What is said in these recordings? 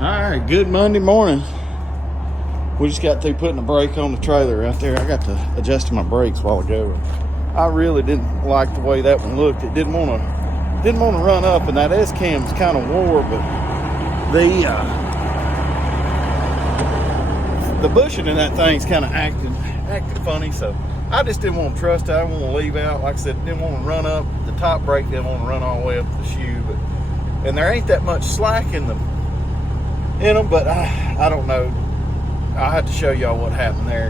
All right, good Monday morning. We just got through putting a brake on the trailer right there. I got to adjusting my brakes a while ago. I really didn't like the way that one looked. It didn't want to run up, and that S cam's kind of wore, but the bushing in that thing's kind of acting funny. So I just didn't want to trust it. I didn't want to leave out. Like I said, didn't want to run up. The top brake didn't want to run all the way up the shoe, and there ain't that much slack in them, but I don't know. I'll have to show y'all what happened there.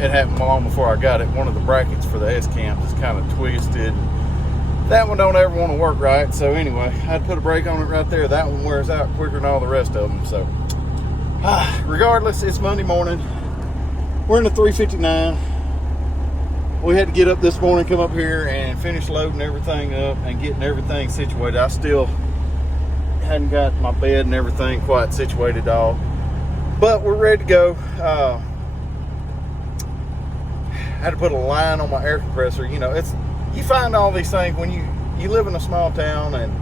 It happened long before I got it. One of the brackets for the S-cam is kind of twisted. That one don't ever want to work right. So anyway, I had to put a brake on it right there. That one wears out quicker than all the rest of them. So regardless, it's Monday morning. We're in the 359. We had to get up this morning, come up here and finish loading everything up and getting everything situated. I still hadn't got my bed and everything quite situated all, but we're ready to go. Had to put a line on my air compressor. You know, you find all these things when you live in a small town, and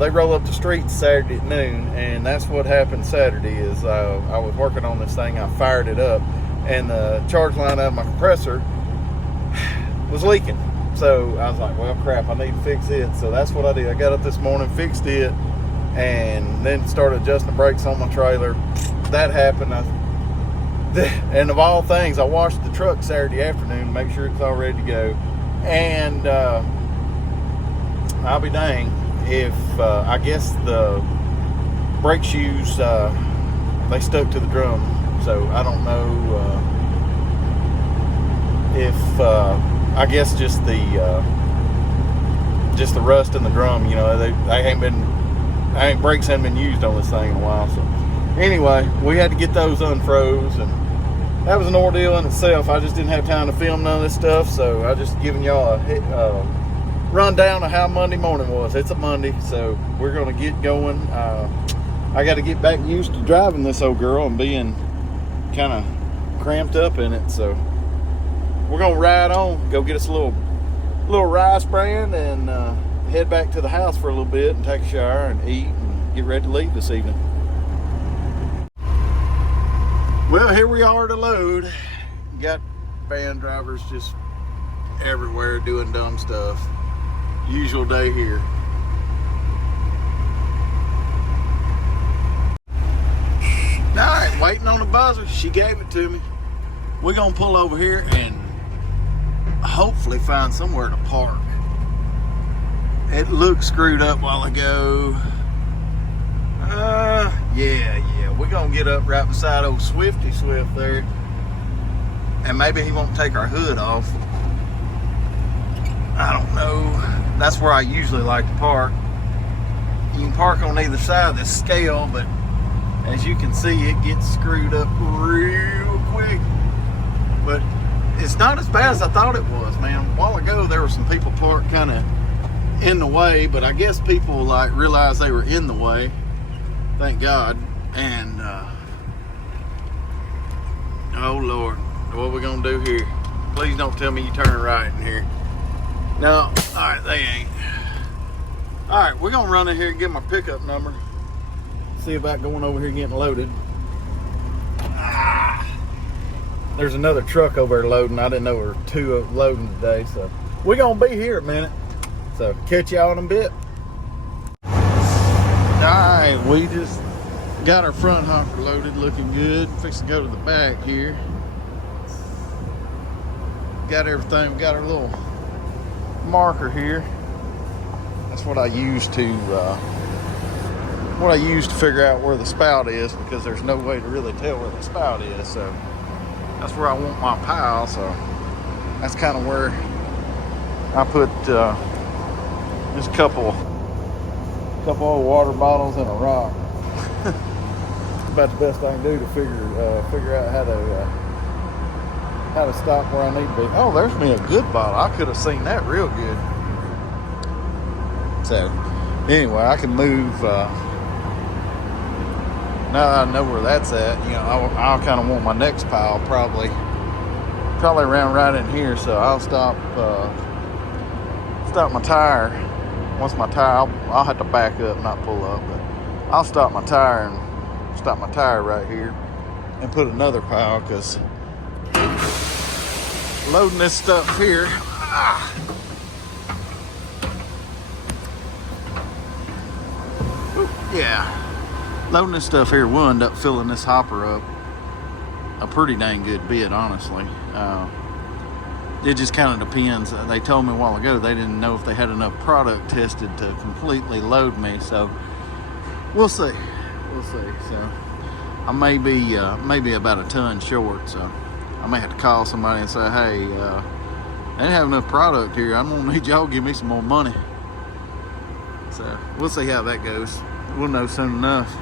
they roll up the streets Saturday at noon, and that's what happened Saturday. Is I was working on this thing, I fired it up, and the charge line out of my compressor was leaking. So I was like, well, crap, I need to fix it. So that's what I did. I got up this morning, fixed it, and then started adjusting the brakes on my trailer. That happened. And of all things, I washed the truck Saturday afternoon to make sure it's all ready to go. And I'll be dang if I guess the brake shoes, they stuck to the drum. So I don't know if I guess just the rust in the drum. Brakes haven't been used on this thing in a while. So anyway, we had to get those unfroze, and that was an ordeal in itself. I just didn't have time to film none of this stuff, so I just giving y'all a rundown of how Monday morning was. It's a Monday, so we're gonna get going. I got to get back used to driving this old girl and being kind of cramped up in it. So we're gonna ride on, go get us a little rice bran, and head back to the house for a little bit and take a shower and eat and get ready to leave this evening. Well, here we are to load. Got van drivers just everywhere doing dumb stuff. Usual day here. Alright, waiting on the buzzer. She gave it to me. We're gonna pull over here and hopefully find somewhere to park. It looked screwed up a while ago. Yeah. We're gonna get up right beside old Swifty Swift there, and maybe he won't take our hood off. I don't know. That's where I usually like to park. You can park on either side of this scale, but as you can see, it gets screwed up real quick. But it's not as bad as I thought it was, man. A while ago, there were some people parked kind of in the way, but I guess people realized they were in the way. Thank God. And oh Lord, what are we gonna do here? Please don't tell me you turn right in here. No, alright, they ain't. Alright, we're gonna run in here and get my pickup number. See about going over here and getting loaded. There's another truck over there loading. I didn't know there were two loading today, so we're gonna be here a minute. So catch y'all in a bit. Alright, we just got our front hopper loaded, looking good. Fixing to go to the back here. Got everything. We got our little marker here. That's what I use to figure out where the spout is, because there's no way to really tell where the spout is. So that's where I want my pile. So that's kind of where I put just a couple old water bottles and a rock. About the best I can do to figure out how to stop where I need to be. Oh, there's me a good bottle. I could have seen that real good. So anyway, I can move. Now that I know where that's at, I'll kind of want my next pile probably around right in here. So I'll stop my tire. Once my tire, I'll have to back up, not pull up, but I'll stop my tire right here and put another pile, because loading this stuff here, yeah, loading this stuff here will end up filling this hopper up a pretty dang good bit, honestly. It just kind of depends. They told me a while ago they didn't know if they had enough product tested to completely load me, so we'll see. So I may be maybe about a ton short, so I may have to call somebody and say, hey, I didn't have enough product here. I'm gonna need y'all to give me some more money. So we'll see how that goes. We'll know soon enough.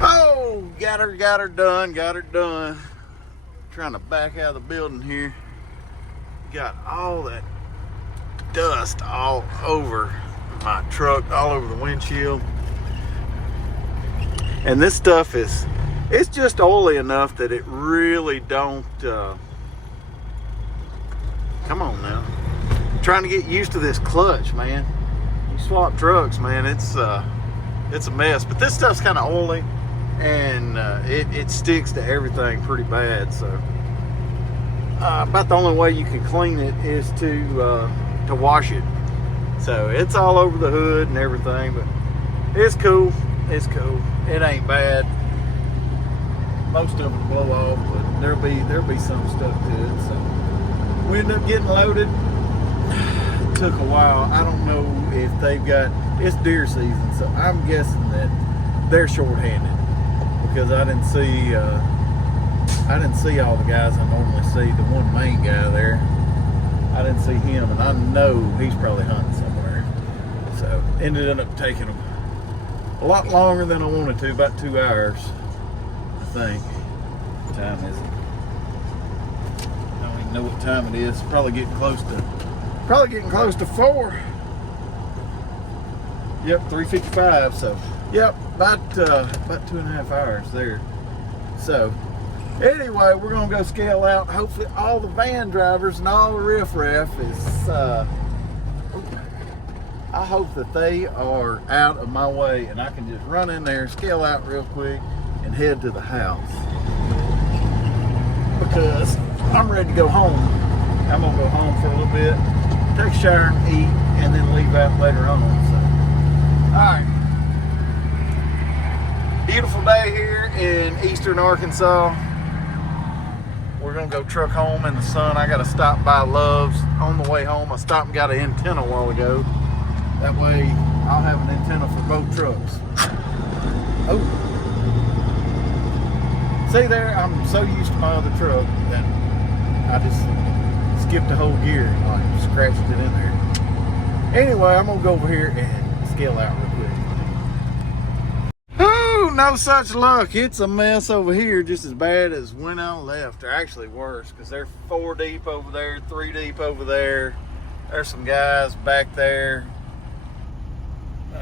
Oh, got her done. Trying to back out of the building here. Got all that dust all over my truck, all over the windshield. And this stuff it's just oily enough that it really don't, come on now. I'm trying to get used to this clutch, man. You swap trucks, man, it's a mess. But this stuff's kind of oily, and it sticks to everything pretty bad, so. About the only way you can clean it is to wash it. So it's all over the hood and everything, but it's cool. It ain't bad. Most of it will blow off, but there'll be some stuff to it. So we ended up getting loaded. It took a while. I don't know if they've got, it's deer season, so I'm guessing that they're short-handed, because I didn't see all the guys I normally see. The one main guy there, I didn't see him, and I know he's probably hunting somewhere. So ended up taking him a lot longer than I wanted to, about 2 hours, I think. What time is it? I don't even know what time it is. Probably getting close to 4. Yep, 3:55. So yep, about 2.5 hours there. So anyway, we're gonna go scale out. Hopefully all the van drivers and all the riffraff is, I hope that they are out of my way and I can just run in there, scale out real quick, and head to the house. Because I'm ready to go home. I'm gonna go home for a little bit, take a shower and eat, and then leave out later on. So, alright. Beautiful day here in eastern Arkansas. We're gonna go truck home in the sun. I gotta stop by Love's on the way home. I stopped and got an antenna a while ago. That way I'll have an antenna for both trucks. Oh. See there, I'm so used to my other truck that I just skipped a whole gear and like scratched it in there. Anyway, I'm gonna go over here and scale out real quick. Oh, no such luck. It's a mess over here, just as bad as when I left, or actually worse, because they're 4 deep over there, 3 deep over there. There's some guys back there.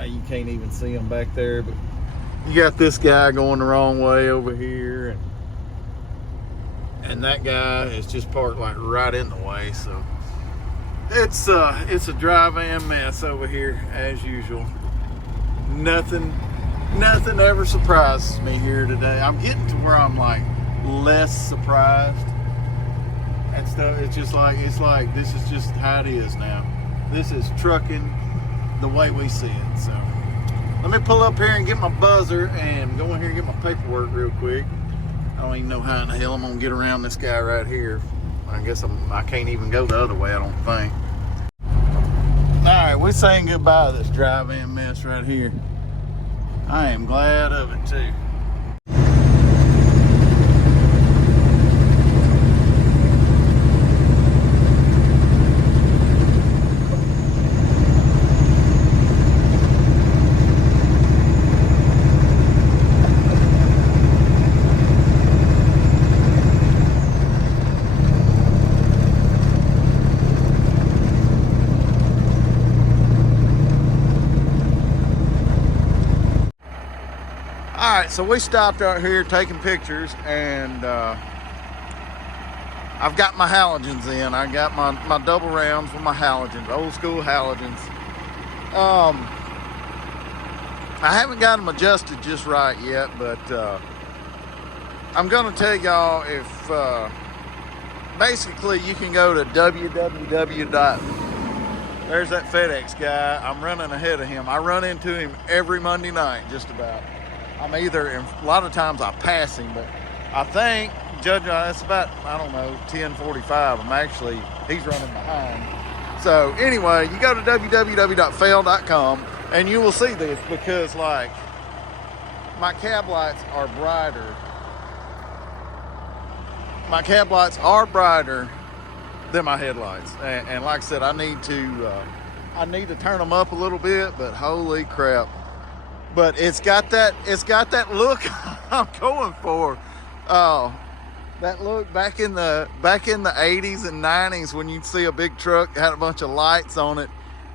You can't even see them back there, but you got this guy going the wrong way over here, and that guy is just parked like right in the way. So it's a dry van mess over here as usual. Nothing ever surprises me here today. I'm getting to where I'm like less surprised and stuff. It's like this is just how it is now. This is trucking the way we see it. So let me pull up here and get my buzzer and go in here and get my paperwork real quick. I don't even know how in the hell I'm gonna get around this guy right here. I guess I can't even go the other way, I don't think. All right, we're saying goodbye to this dry van mess right here. I am glad of it too. So we stopped out here taking pictures, and I've got my halogens in. I got my double rounds with my halogens, old school halogens. I haven't got them adjusted just right yet, but I'm going to tell y'all if basically you can go to There's that FedEx guy. I'm running ahead of him. I run into him every Monday night, just about. I'm either, a lot of times I pass him, but I think, judging on it's about, I don't know, 10:45. He's running behind. So anyway, you go to www.fail.com and you will see this, because like my cab lights are brighter. My cab lights are brighter than my headlights, and like I said, I need to turn them up a little bit, but holy crap. But it's got that look I'm going for. That look back in the 80s and 90s, when you'd see a big truck that had a bunch of lights on it,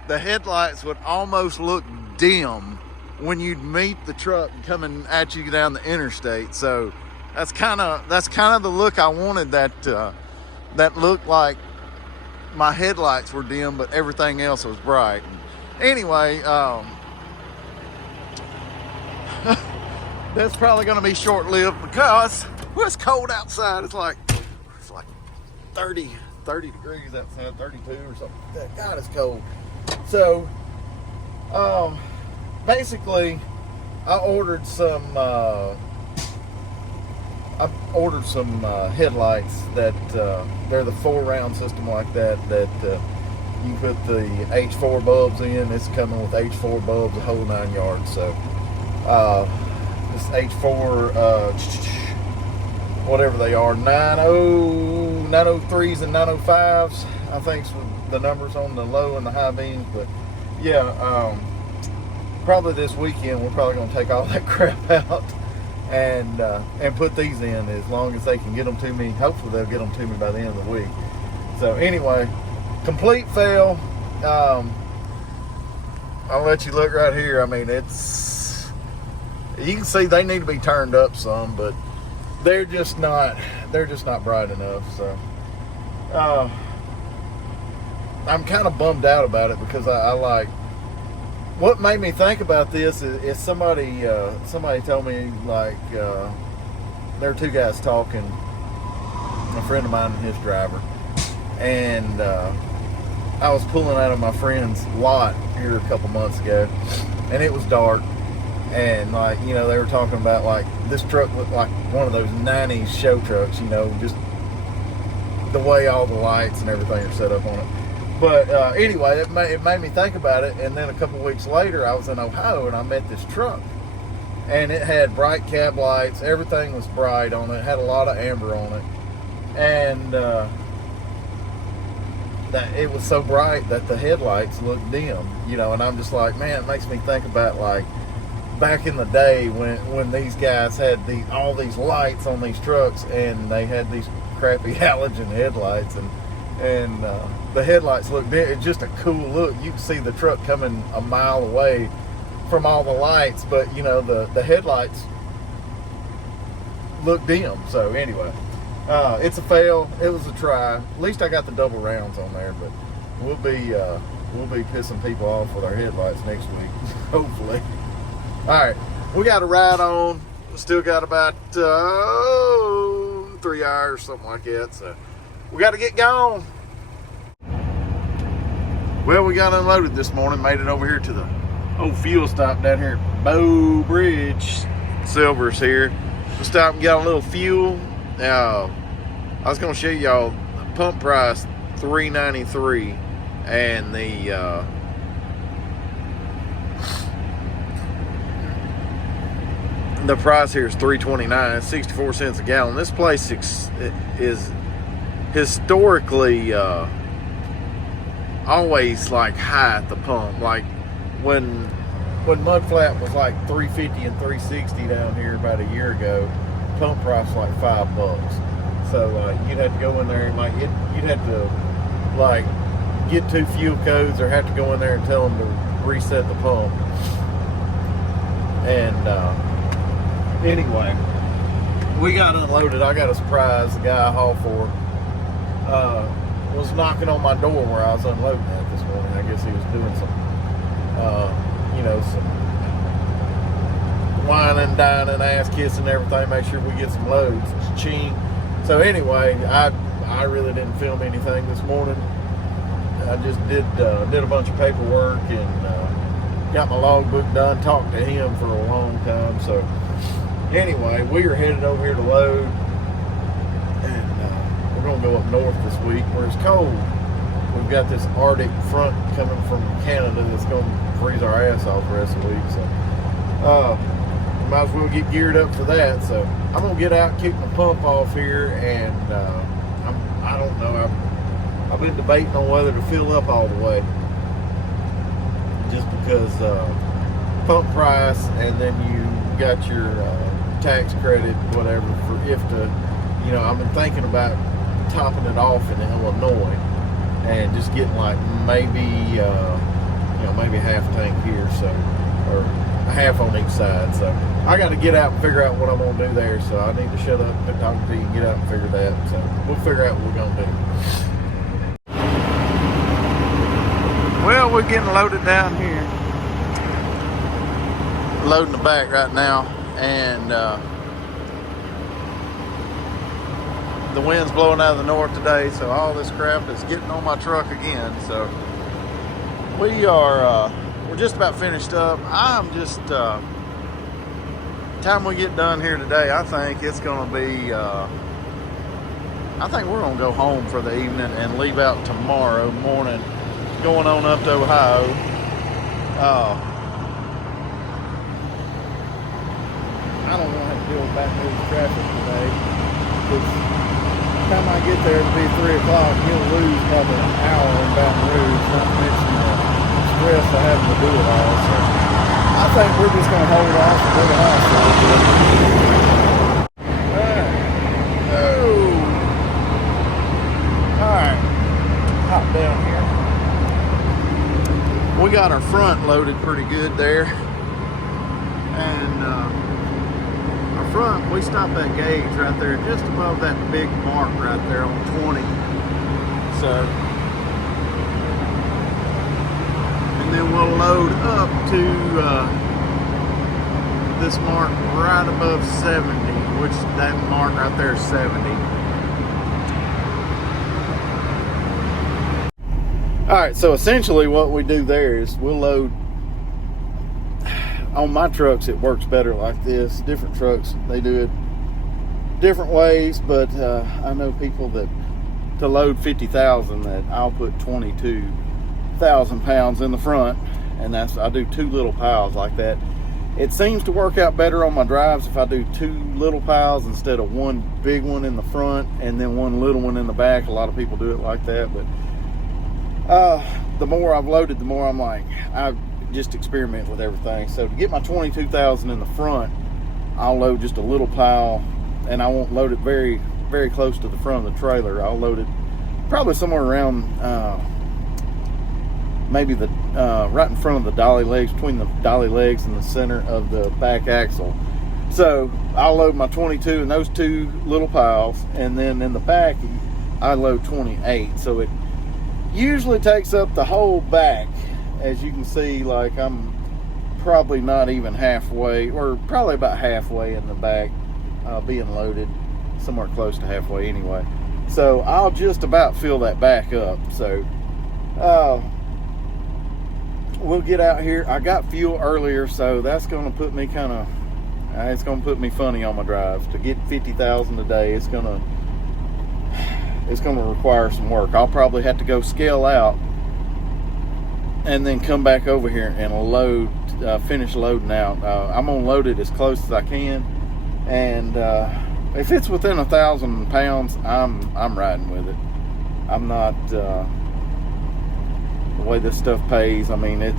the headlights would almost look dim when you'd meet the truck coming at you down the interstate. So that's kind of the look I wanted. That looked like my headlights were dim, but everything else was bright. Anyway, that's probably going to be short-lived, because it's cold outside. It's like 30 degrees outside, 32 or something. God, it's cold. So, basically, I ordered some headlights that they're the 4-round system like that you put the H4 bulbs in. It's coming with H4 bulbs, the whole 9 yards. So this H4 whatever they are, 903s and 905s, I think's the numbers on the low and the high beams. But yeah, probably this weekend we're probably going to take all that crap out and put these in, as long as they can get them to me. Hopefully they'll get them to me by the end of the week. So anyway, complete fail. I'll let you look right here. I mean, you can see they need to be turned up some, but they're just not bright enough. So I'm kind of bummed out about it, because I like, what made me think about this is somebody told me, like, there were two guys talking, a friend of mine and his driver, and I was pulling out of my friend's lot here a couple months ago, and it was dark, and like, you know, they were talking about, like, this truck looked like one of those 90s show trucks, you know, just the way all the lights and everything are set up on it. But anyway, it made me think about it. And then a couple weeks later, I was in Ohio and I met this truck, and it had bright cab lights. Everything was bright on it. It had a lot of amber on it, and that it was so bright that the headlights looked dim, you know. And I'm just like, man, it makes me think about, like, back in the day when these guys had all these lights on these trucks, and they had these crappy halogen headlights, and the headlights look, it's just a cool look. You can see the truck coming a mile away from all the lights, but you know, the headlights look dim. So anyway, it's a fail. It was a try. At least I got the double rounds on there, but we'll be pissing people off with our headlights next week, hopefully. All right, we got a ride on. Still got about 3 hours, something like that. So we got to get going. Well, we got unloaded this morning, made it over here to the old fuel stop down here at Bow Bridge. Silver's here. We stopped and got a little fuel. Now, I was going to show y'all the pump price, $3.93, and the price here is $3.29, 64 cents a gallon. This place is historically always like high at the pump. Like when Mudflat was like $3.50 and $3.60 down here about a year ago, pump price was like $5. So you'd have to go in there and you'd have to like get 2 fuel codes, or have to go in there and tell them to reset the pump. And anyway, we got unloaded. I got a surprise. The guy I hauled for was knocking on my door where I was unloading at this morning. I guess he was doing some whining, dining, ass kissing, everything. Make sure we get some loads. Ching. So anyway, I really didn't film anything this morning. I just did a bunch of paperwork and got my logbook done. Talked to him for a long time. So anyway, we are headed over here to load, and we're gonna go up north this week where it's cold. We've got this Arctic front coming from Canada that's gonna freeze our ass off the rest of the week. So might as well get geared up for that. So I'm gonna get out, kick my pump off here, and I don't know. I've been debating on whether to fill up all the way, just because pump price, and then you got your tax credit, whatever, for if the, you know, I've been thinking about topping it off in Illinois and just getting like maybe maybe half tank here, so, or a half on each side. So I got to get out and figure out what I'm gonna do there. So I need to shut up, quit talking to you, and get out and figure that. So we'll figure out what we're gonna do. Well, we're getting loaded down here. Loading the back right now, and the wind's blowing out of the north today, so all this crap is getting on my truck again. So we're just about finished up. I'm just time we get done here today, I think it's gonna be I think we're gonna go home for the evening and leave out tomorrow morning, going on up to Ohio. I don't want to have to deal with Baton Rouge traffic today. By the time I get there, it'll be 3 o'clock. You'll lose probably an hour in Baton Rouge, not to mention the stress of having to do it all. So I think we're just going to hold off and go to house a little bit. Alright, hop down here. We got our front loaded pretty good there. And our front, we stopped that gauge right there, just above that big mark right there on 20. So, and then we'll load up to this mark right above 70, which that mark right there is 70. All right, so essentially what we do there is we'll load. On my trucks, it works better like this. Different trucks, they do it different ways, but I know people that to load 50,000 that I'll put 22,000 pounds in the front, and I do 2 little piles like that. It seems to work out better on my drives if I do 2 little piles instead of 1 big one in the front and then 1 little one in the back. A lot of people do it like that, but the more I've loaded, the more I'm like, I just experiment with everything. So to get my 22,000 in the front, I'll load just a little pile, and I won't load it very, very close to the front of the trailer. I'll load it probably somewhere around maybe the right in front of the dolly legs, between the dolly legs and the center of the back axle. So I'll load my 22 in those 2 little piles, and then in the back I load 28. So it usually takes up the whole back. As you can see, like, I'm probably not even halfway, or probably about halfway in the back being loaded, somewhere close to halfway anyway. So I'll just about fill that back up. So we'll get out here. I got fuel earlier, so that's going to put me it's going to put me funny on my drive. To get 50,000 a day, it's going to require some work. I'll probably have to go scale out and then come back over here and load, finish loading out. I'm gonna load it as close as I can, and if it's within 1,000 pounds, I'm riding with it. I'm not the way this stuff pays. I mean, it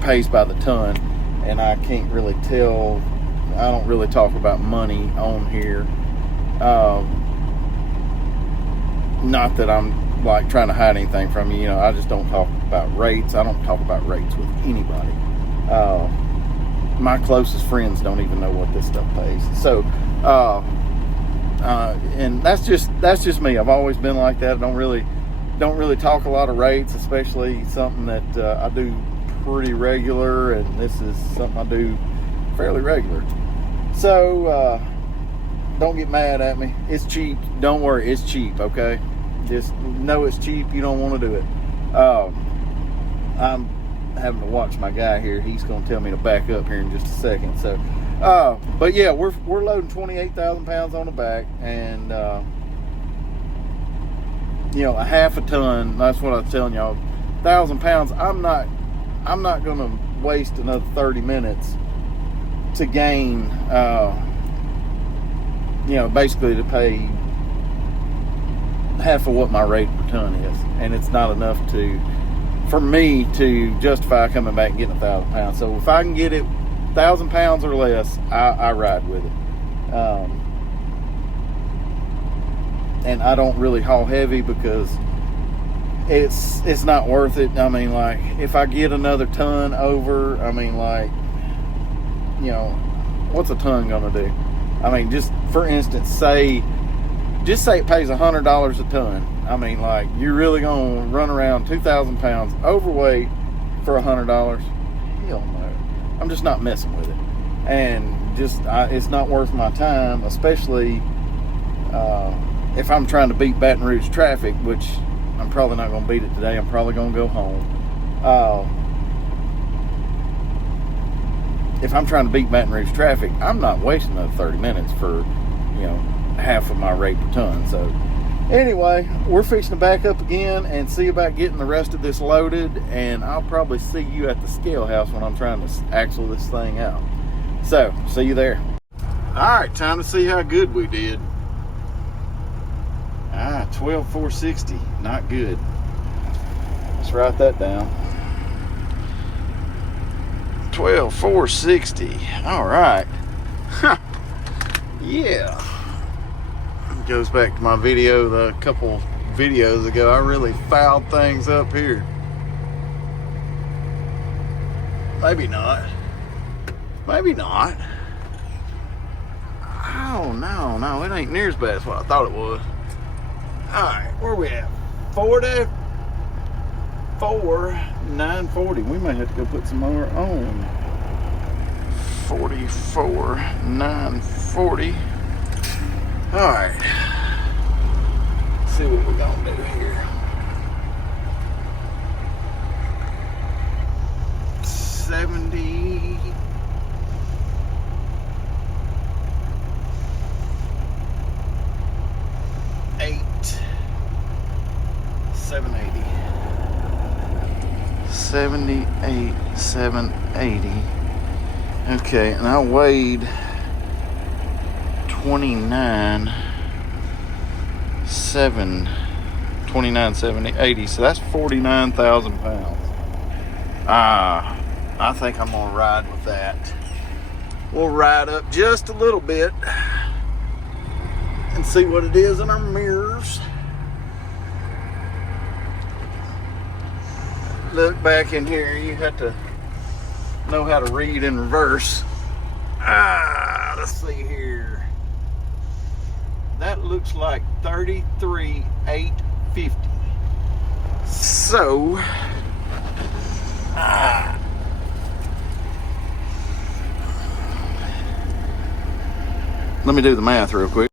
pays by the ton, and I can't really tell. I don't really talk about money on here. Not that I'm like trying to hide anything from you. You know, I just don't talk about rates. I don't talk about rates with anybody. My closest friends don't even know what this stuff pays. So, and that's just me. I've always been like that. I don't really talk a lot of rates, especially something that I do pretty regular, and this is something I do fairly regular. So don't get mad at me. It's cheap. Don't worry, it's cheap. Okay, just know it's cheap. You don't want to do it. I'm having to watch my guy here. He's going to tell me to back up here in just a second. So, but yeah, we're loading 28,000 pounds on the back, and you know, a half a ton. That's what I was telling y'all. 1,000 pounds. I'm not going to waste another 30 minutes to gain. You know, basically to pay half of what my rate per ton is, and it's not enough for me to justify coming back and getting 1,000 pounds. So if I can get it 1,000 pounds or less, I ride with it. And I don't really haul heavy because it's not worth it. I mean, like, if I get another ton over, I mean, like, you know, what's a ton gonna do? I mean, just for instance, just say it pays $100 a ton. I mean, like, you're really gonna run around 2,000 pounds overweight for $100? Hell no. I'm just not messing with it, and it's not worth my time, especially if I'm trying to beat Baton Rouge traffic, which I'm probably not gonna beat it today. I'm probably gonna go home. If I'm trying to beat Baton Rouge traffic, I'm not wasting another 30 minutes for, you know, half of my rate per ton. So anyway, we're fixing to back up again and see about getting the rest of this loaded, and I'll probably see you at the scale house when I'm trying to axle this thing out. So see you there. All right, time to see how good we did. 12,460, not good. Let's write that down. 12,460. All right. Yeah. It goes back to my video a couple videos ago. I really fouled things up here. Maybe not. Maybe not. Oh, no, it ain't near as bad as what I thought it was. All right, where we at? 44,940. We may have to go put some more on. 44,940. All right. Let's see what we're gonna do here. 70. 780. 78,780. Okay, and I weighed 29,780, so that's 49,000 pounds. I think I'm gonna ride with that. We'll ride up just a little bit and see what it is in our mirrors. Look back in here, you have to know how to read in reverse. Let's see here. That looks like 33,850. So, let me do the math real quick.